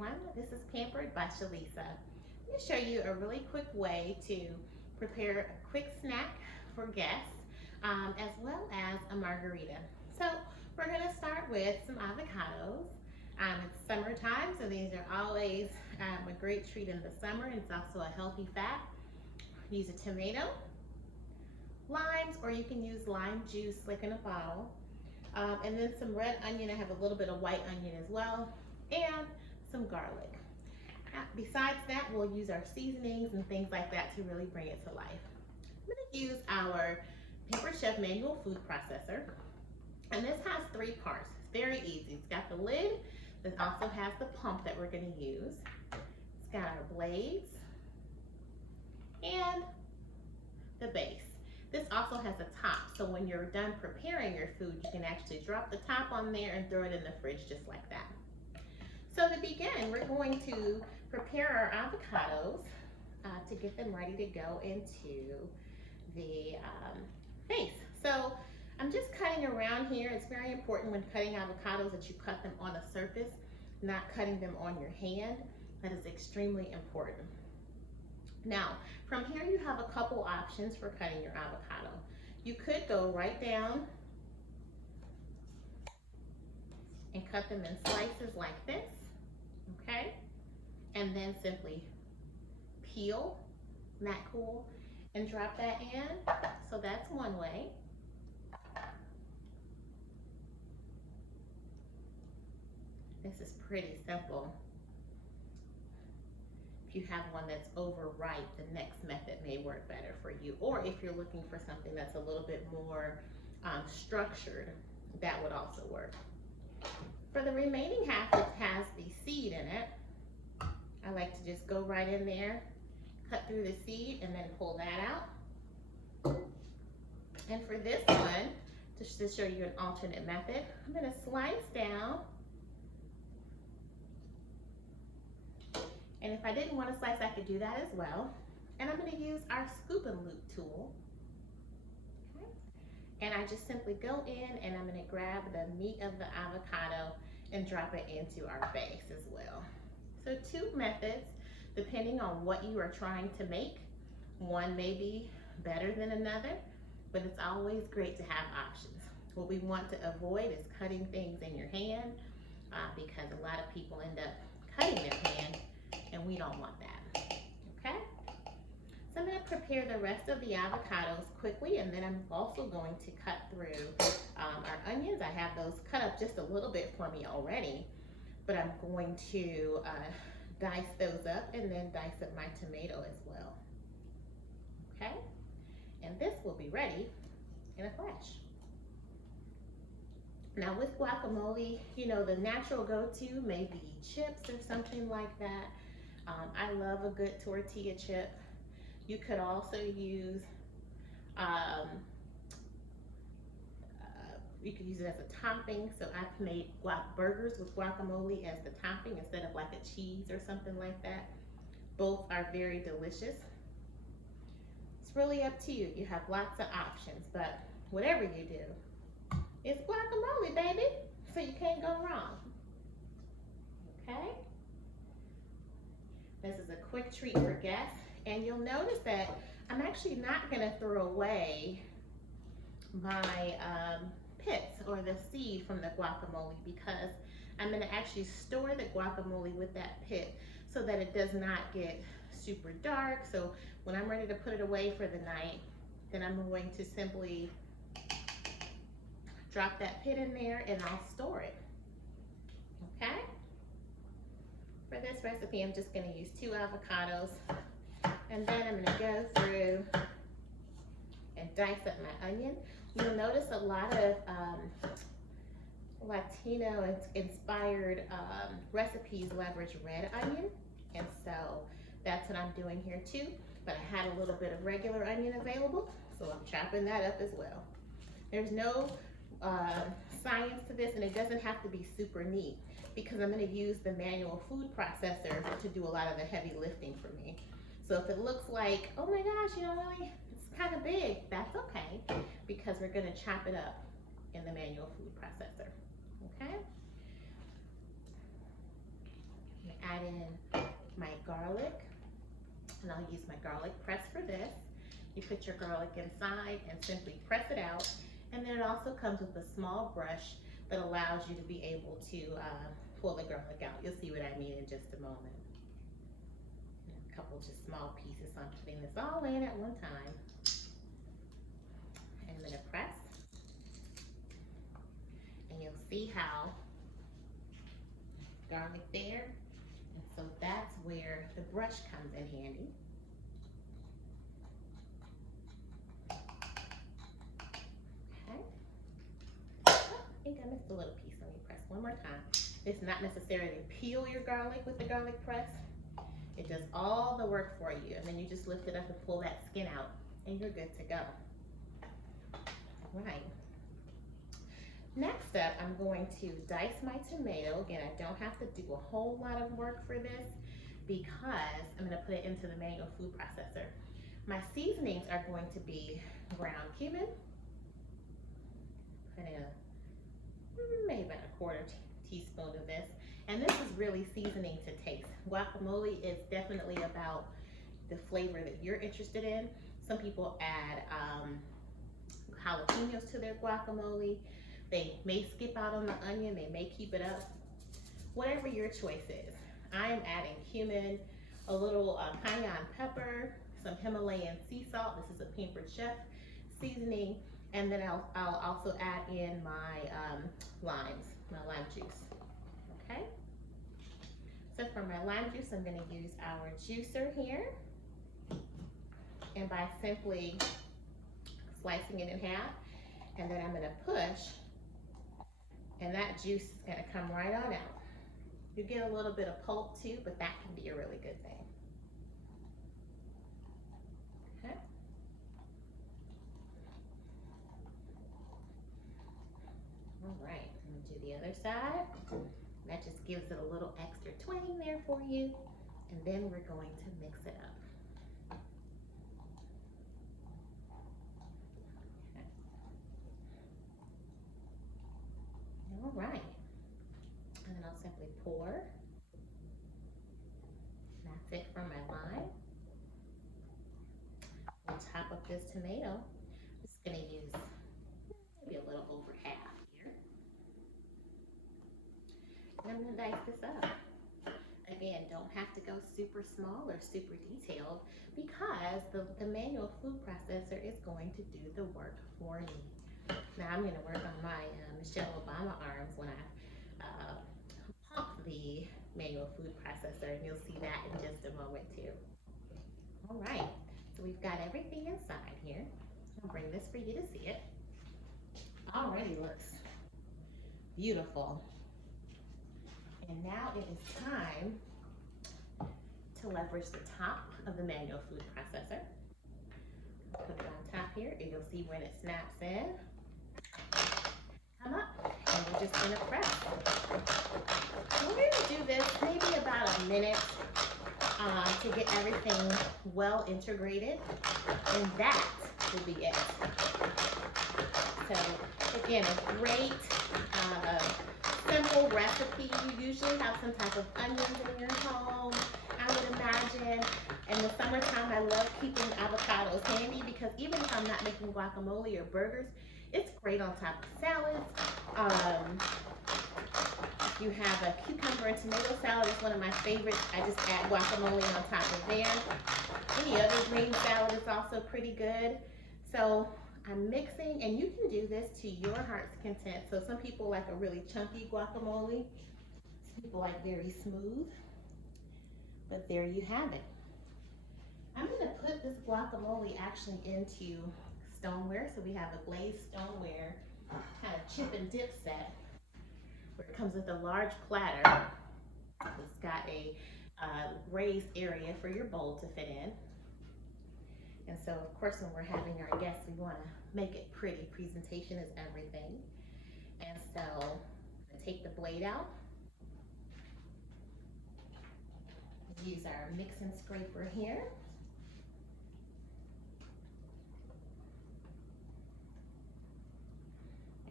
everyone. This is Pampered by Shalisa. I'm going to show you a really quick way to prepare a quick snack for guests as well as a margarita. So we're going to start with some avocados. It's summertime, so these are always a great treat in the summer. It's also a healthy fat. Use a tomato, limes, or you can use lime juice like in a bottle. And then some red onion. I have a little bit of white onion as well, and some garlic. Besides that, we'll use our seasonings and things like that to really bring it to life. I'm going to use our Pampered Chef manual food processor, and this has 3 parts. It's very easy. It's got the lid that also has the pump that we're going to use. It's got our blades and the base. This also has a top, so when you're done preparing your food, you can actually drop the top on there and throw it in the fridge just like that. So to begin, we're going to prepare our avocados to get them ready to go into the base. So I'm just cutting around here. It's very important when cutting avocados that you cut them on a surface, not cutting them on your hand. That is extremely important. Now, from here you have a couple options for cutting your avocado. You could go right down and cut them in slices like this, okay? And then simply peel, not cool, and drop that in. So that's one way. This is pretty simple. If you have one that's overripe, the next method may work better for you. Or if you're looking for something that's a little bit more structured, that would also work. For the remaining half that has the seed in it, I like to just go right in there, cut through the seed, and then pull that out. And for this one, just to show you an alternate method, I'm going to slice down. And if I didn't want to slice, I could do that as well. And I'm going to use our scoop and loop tool. Okay. And I just simply go in and I'm going to grab the meat of the avocado and drop it into our base as well. So 2 methods, depending on what you are trying to make. One may be better than another, but it's always great to have options. What we want to avoid is cutting things in your hand because a lot of people end up cutting their hand, and we don't want that, okay? So I'm going to prepare the rest of the avocados quickly, and then I'm also going to cut through our onions. I have those cut up just a little bit for me already, but I'm going to dice those up and then dice up my tomato as well, okay? And this will be ready in a flash. Now with guacamole, you know, the natural go-to may be chips or something like that. I love a good tortilla chip. You could also use, you could use it as a topping. So I've made burgers with guacamole as the topping instead of like a cheese or something like that. Both are very delicious. It's really up to you. You have lots of options, but whatever you do, it's guacamole, baby. So you can't go wrong, okay? This is a quick treat for guests, and you'll notice that I'm actually not going to throw away my pits or the seed from the guacamole because I'm going to actually store the guacamole with that pit so that it does not get super dark. So when I'm ready to put it away for the night, then I'm going to simply drop that pit in there and I'll store it, okay? For this recipe, I'm just going to use 2 avocados, and then I'm going to go through and dice up my onion. You'll notice a lot of Latino inspired recipes leverage red onion, and so that's what I'm doing here too. But I had a little bit of regular onion available, so I'm chopping that up as well. There's no science to this, and it doesn't have to be super neat because I'm going to use the manual food processor to do a lot of the heavy lifting for me. So if it looks like, oh my gosh, you know, really, it's kind of big, that's okay because we're going to chop it up in the manual food processor, okay? Add in my garlic, and I'll use my garlic press for this. You put your garlic inside and simply press it out. And then it also comes with a small brush that allows you to be able to pull the garlic out. You'll see what I mean in just a moment. And a couple just small pieces, so I'm putting this all in at one time. And I'm gonna press. And you'll see how garlic there. And so that's where the brush comes in handy. Okay. Oh, I think I missed a little piece. Let me press one more time. It's not necessarily to peel your garlic with the garlic press. It does all the work for you. And then you just lift it up and pull that skin out and you're good to go. All right. Next up, I'm going to dice my tomato. Again, I don't have to do a whole lot of work for this because I'm going to put it into the manual food processor. My seasonings are going to be ground cumin. Put in maybe about a quarter teaspoon of this. And this is really seasoning to taste. Guacamole is definitely about the flavor that you're interested in. Some people add jalapenos to their guacamole. They may skip out on the onion, they may keep it up. Whatever your choice is. I am adding cumin, a little cayenne pepper, some Himalayan sea salt. This is a Pampered Chef seasoning. And then I'll also add in my limes, my lime juice. Okay? So for my lime juice, I'm gonna use our juicer here. And by simply slicing it in half, and then I'm gonna push, and that juice is gonna come right on out. You get a little bit of pulp too, but that can be a really good thing. Okay. All right, I'm gonna do the other side. That just gives it a little extra twang there for you. And then we're going to mix it up. Okay. All right. And then I'll simply pour. That's it for my lime. On top of this tomato, I'm just gonna use maybe a little over half here. And I'm gonna dice this up. Again, don't have to go super small or super detailed because the manual food processor is going to do the work for me. Now I'm gonna work on my Michelle Obama arms when I pump the manual food processor, and you'll see that in just a moment too. All right, so we've got everything inside here. I'll bring this for you to see it. Already looks beautiful. And now it is time to leverage the top of the manual food processor. Put it on top here, and you'll see when it snaps in. Come up, and we're just gonna press. We're gonna do this maybe about a minute to get everything well integrated, and that will be it. So again, a great simple recipe. You usually have some type of onions in your home, I would imagine. In the summertime, I love keeping avocados handy because even if I'm not making guacamole or burgers, it's great on top of salads. If you have a cucumber and tomato salad, it's one of my favorites. I just add guacamole on top of there. Any other green salad is also pretty good. So I'm mixing, and you can do this to your heart's content. So some people like a really chunky guacamole. Some people like very smooth. But there you have it. I'm gonna put this guacamole actually into stoneware. So we have a glazed stoneware kind of chip and dip set where it comes with a large platter. It's got a raised area for your bowl to fit in. And so, of course, when we're having our guests, we want to make it pretty. Presentation is everything. And so, I'm going to take the blade out. Use our mix and scraper here.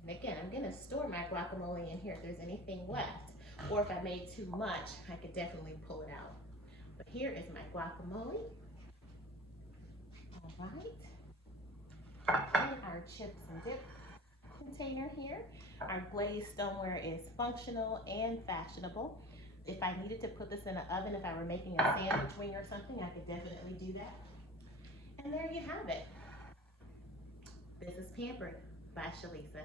And again, I'm going to store my guacamole in here if there's anything left. or if I made too much, I could definitely pull it out. But here is my guacamole. All right. And our chips and dip container here. Our glazed stoneware is functional and fashionable. If I needed to put this in an oven, if I were making a sandwich wing or something, I could definitely do that. And there you have it. This is Pampered by Shalisa.